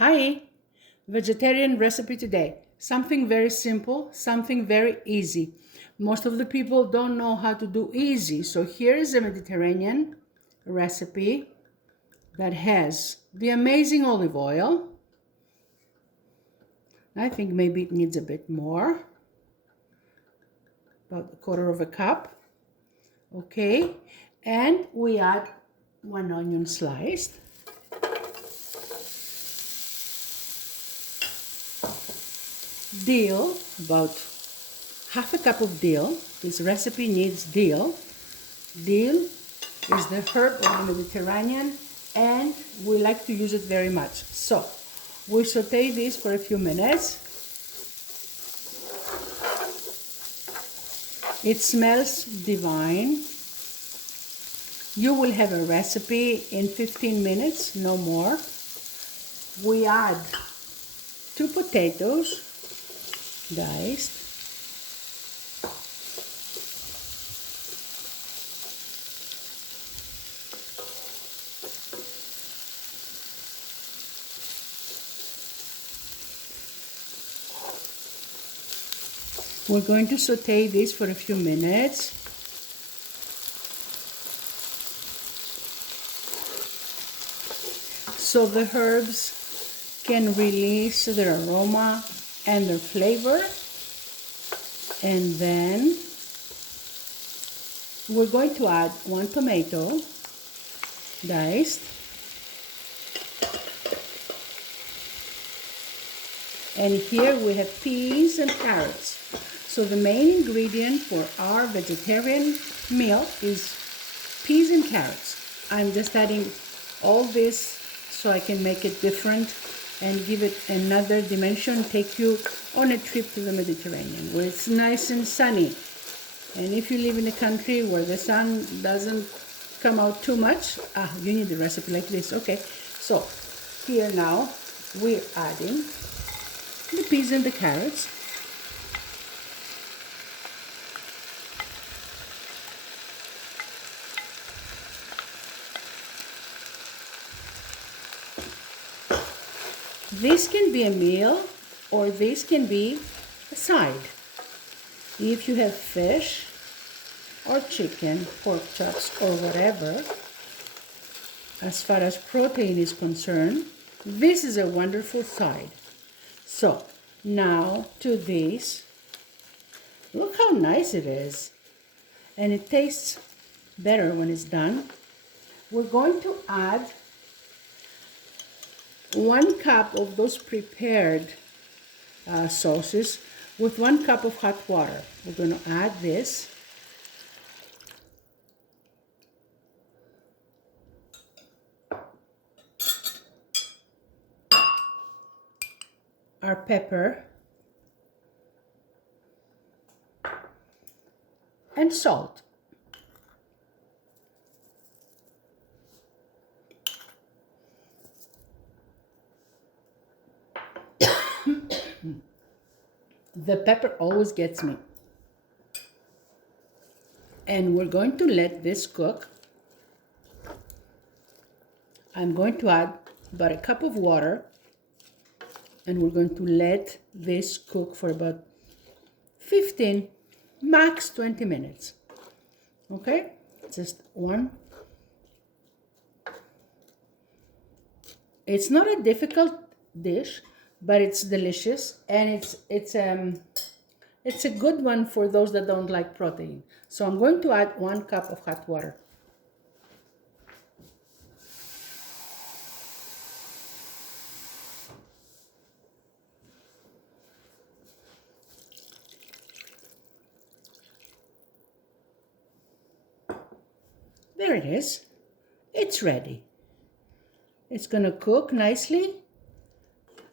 Hi, vegetarian recipe today. Something very simple, something very easy. Most of the people don't know how to do easy. So here is a Mediterranean recipe that has the amazing olive oil. I think maybe it needs a bit more, about a quarter of a cup. Okay, and we add 1 onion sliced. Dill, about half a cup of dill. This recipe needs dill. Dill is the herb of the Mediterranean and we like to use it very much. So we saute this for a few minutes. It smells divine. You will have a recipe in 15 minutes, no more. We add 2 potatoes, diced. We're going to saute this for a few minutes. So the herbs can release their aroma and their flavor. And then we're going to add 1 tomato, diced. And here we have peas and carrots. So the main ingredient for our vegetarian meal is peas and carrots. I'm just adding all this so I can make it different and give it another dimension, take you on a trip to the Mediterranean where it's nice and sunny. And if you live in a country where the sun doesn't come out too much, you need a recipe like this. Okay, so here now we're adding the peas and the carrots. This can be a meal or this can be a side. If you have fish or chicken, pork chops or whatever, as far as protein is concerned, this is a wonderful side. So now to this, look how nice it is. And it tastes better when it's done. We're going to add 1 cup of those prepared sauces with 1 cup of hot water. We're going to add this. Our pepper and salt. The pepper always gets me. And we're going to let this cook. I'm going to add about a cup of water and we're going to let this cook for about 15, max 20 minutes. Okay, just one. It's not a difficult dish, but it's delicious and it's a good one for those that don't like protein. So I'm going to add 1 cup of hot water. There it is. It's ready. It's going to cook nicely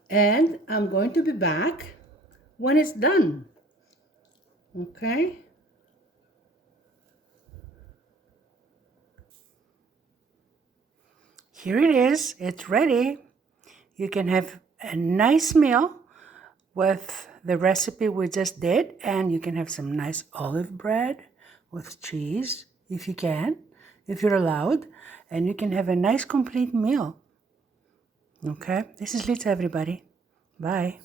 and I'm going to be back when it's done. Okay. Here it is. It's ready. You can have a nice meal with the recipe we just did, and you can have some nice olive bread with cheese if you can, if you're allowed, and you can have a nice complete meal. Okay, this is Lita, everybody. Bye.